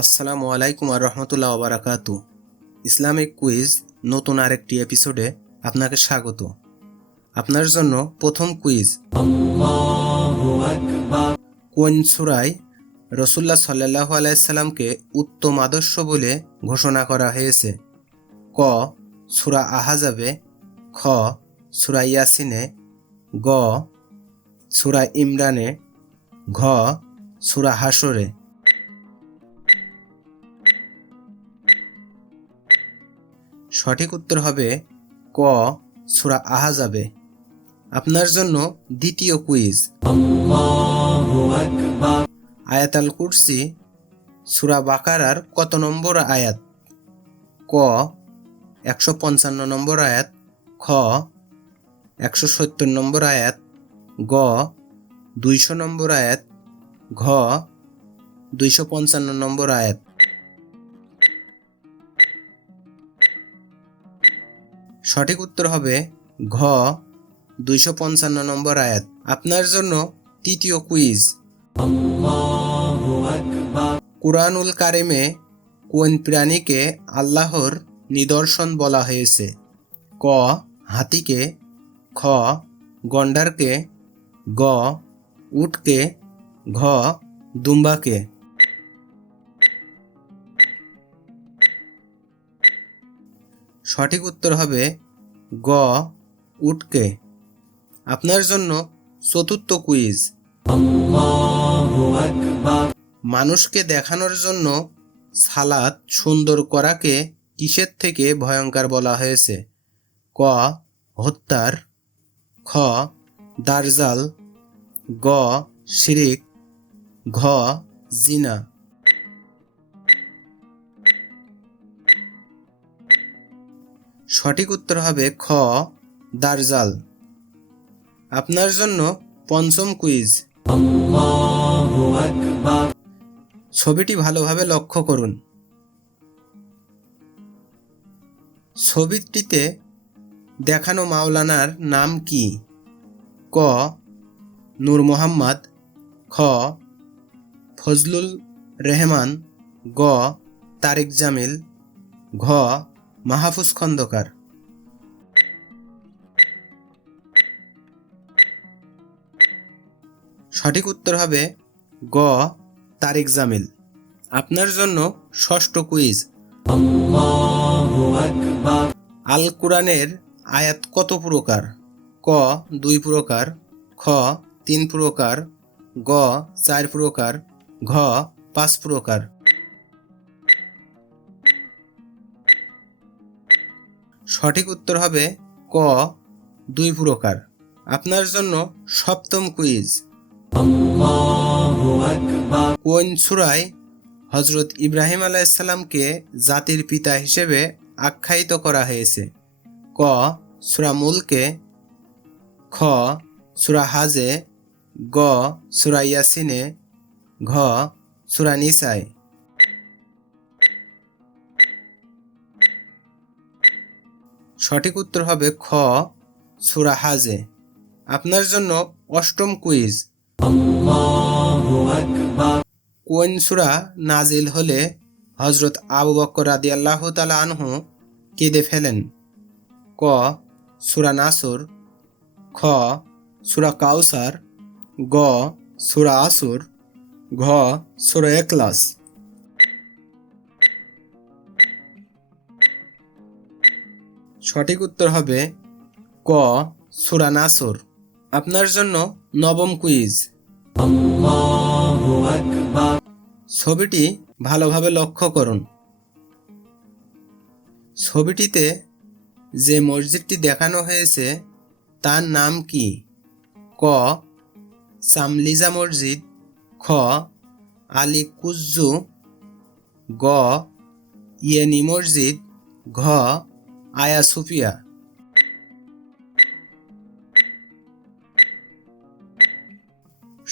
আসসালামু আলাইকুম আর রহমতুল্লাহ ওবারাকাতু। Islamic quiz নতুন আরেকটি এপিসোডে আপনাকে স্বাগত। আপনার জন্য প্রথম কুইজ, কোন সূরায় রাসূলুল্লাহ সাল্লাল্লাহু আলাইহি সাল্লামকে উত্তম আদর্শ বলে ঘোষণা করা হয়েছে? ক সূরা আহজাবে, খ সূরা ইয়াসিনে, গ সূরা ইমরানে, ঘ সূরা হাশরে। সঠিক উত্তর হবে ক সূরা আহজাবে। আপনার জন্য দ্বিতীয় কুইজ, আয়াতুল কুরসি সূরা বাকারার কত নম্বর আয়াত? ক 155 নম্বর আয়াত, খ 170 নম্বর আয়াত, গ 200 নম্বর আয়াত, ঘ 255 নম্বর আয়াত। সঠিক উত্তর হবে ঘ 255 নম্বর আয়াত। আপনার জন্য তৃতীয় কুইজ, কুরআনুল কারিমে কোন প্রাণীকে আল্লাহর নিদর্শন বলা হয়েছে? ক হাতিকে, খ গন্ডারকে, গ উটকে, ঘ দুম্বাকে। সঠিক উত্তর হবে গ উটকে। আপনার জন্য চতুর্থ কুইজ, মানুষকে দেখানোর জন্য সালাত সুন্দর করাকে কিসের থেকে ভয়ঙ্কর বলা হয়েছে? ক হত্যার, খ দাজ্জাল, গ শিরিক, ঘ জিনা। সঠিক উত্তর হবে খ দাজ্জাল। আপনার জন্য পঞ্চম কুইজ, ছবিটি ভালোভাবে লক্ষ্য করুন। ছবিটিতে দেখানো মাওলানার নাম কি? ক নূর মোহাম্মদ, খ ফজলুল রহমান, গ তারিক জামিল, ঘ মাহফুজ খন্দকার। সঠিক উত্তর হবে গ তারিক জামিল। আপনার জন্য ষষ্ঠ কুইজ, আল কুরআনের আয়াত কত প্রকার? ক 2 প্রকার, খ 3 প্রকার, গ 4 প্রকার, ঘ 5 প্রকার। সঠিক উত্তর হবে ক 2 প্রকার। আপনার জন্য সপ্তম কুইজ, কোন সূরায় হযরত ইব্রাহিম আলাইহিস সালামকে জাতির পিতা হিসেবে আখ্যায়িত করা হয়েছে? ক সূরা মুলকে, খ সূরা হাজে, গ সূরা ইয়াসিনে, ঘ সূরা নিসায়। সঠিক উত্তর হবে খ সূরা হাজে। আপনার জন্য অষ্টম কুইজ, কোন সূরা নাজিল হলে হযরত আবু বকর রাদিয়াল্লাহু তাআলা আনহু কেঁদে ফেলেন? ক সূরা নাসর, খ সূরা কাউসার, গ সূরা আসর, ঘ সূরা ইখলাস। সঠিক উত্তর হবে ক সূরা নাসর। আপনার জন্য নবম কুইজ, ছবিটি ভালোভাবে লক্ষ্য করুন। ছবিটিতে যে মসজিদটি দেখানো হয়েছে তার নাম কি? ক সামলিজা মসজিদ, খ আলী কুজ্জু, গ ইয়েনি মসজিদ, ঘ আয়া সুফিয়া।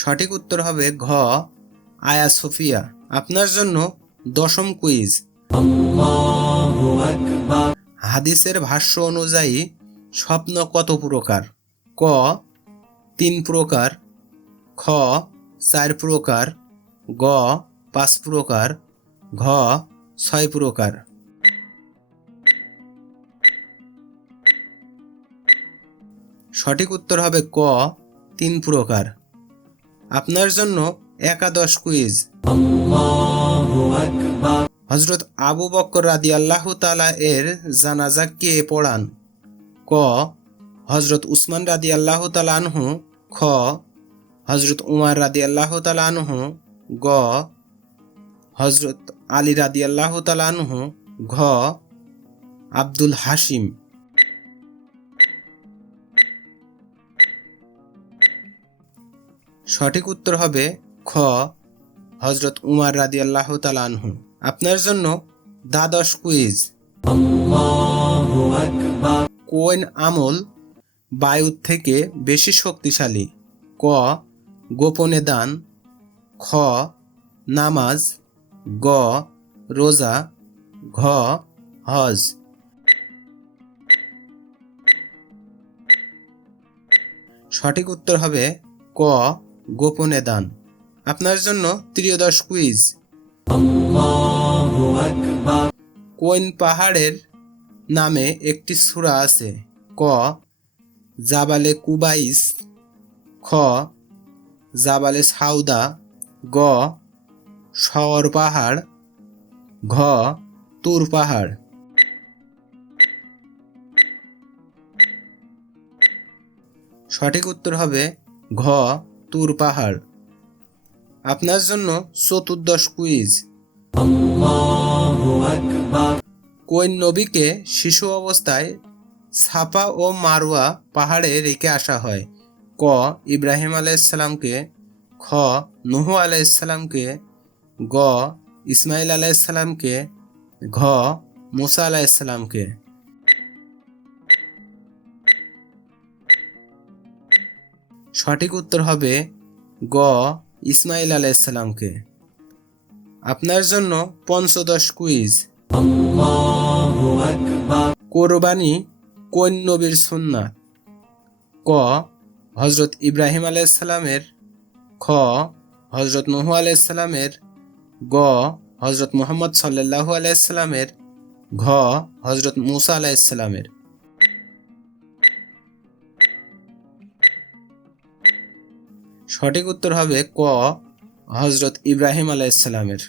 সঠিক উত্তর হবে ঘ আয়া সুফিয়া। আপনার জন্য দশম কুইজ, হাদিসের ভাষ্য অনুযায়ী স্বপ্ন কত প্রকার? ক 3 প্রকার, খ 4 প্রকার, গ 5 প্রকার, ঘ 6 প্রকার। সঠিক উত্তর হবে ক 3 প্রকার। আপনার জন্য একাদশ কুইজ। হযরত আবু বকর রাদিয়াল্লাহু তাআলা এর জানাজা কে পড়ান? ক হযরত উসমান রাদিয়াল্লাহু তাআলা আনহু, খ হযরত উমর রাদিয়াল্লাহু তাআলা আনহু, গ হযরত আলী রাদিয়াল্লাহু তাআলা আনহু, ঘ আব্দুল হাশিম। সঠিক উত্তর হবে খ হযরত উমর রাদিয়াল্লাহু তাআলা আনহু। আপনার জন্য দ্বাদশ কুইজ। কোন আমল বায়ুর থেকে বেশি শক্তিশালী? ক গোপনে দান, খ নামাজ, গ রোজা, ঘ হজ। সঠিক উত্তর হবে ক গোপনে দান। আপনার জন্য ত্রয়োদশ কুইজ। কোন পাহাড়ের নামে একটি সূরা আছে? ক জাবালে কুবাইস, খ জাবালে সাউদা, গ শওর পাহাড়, ঘ তুর পাহাড়। সঠিক উত্তর হবে ঘ তুর পাহাড়। আপনার জন্য চতুর্দশ কুইজ। কোন নবীকে শিশু অবস্থায় সাফা ও মারওয়া পাহাড়ে রেখে আসা হয়? ক ইব্রাহিম আলাইহিসসালামকে, খ নূহ আলাইহিসসালামকে, গ ইসমাইল আলাইহিসসালামকে, ঘ মুসা আলাইহিসসালামকে। সঠিক উত্তর হবে গ ইসমাইল আলাইহিসসালামকে। আপনার জন্য পঞ্চদশ কুইজ। কোরবানি কোন নবীর সুন্নাত? ক হযরত ইব্রাহিম আলাইহিসসালামের, খ হযরত নূহ আলাইহিসসালামের, গ হযরত মুহাম্মদ সাল্লাল্লাহু আলাইহিসসালামের, ঘ হযরত মুসা আলাইহিসসালামের। সঠিক উত্তর হবে ক হযরত ইব্রাহিম আলাইহিসসালামের।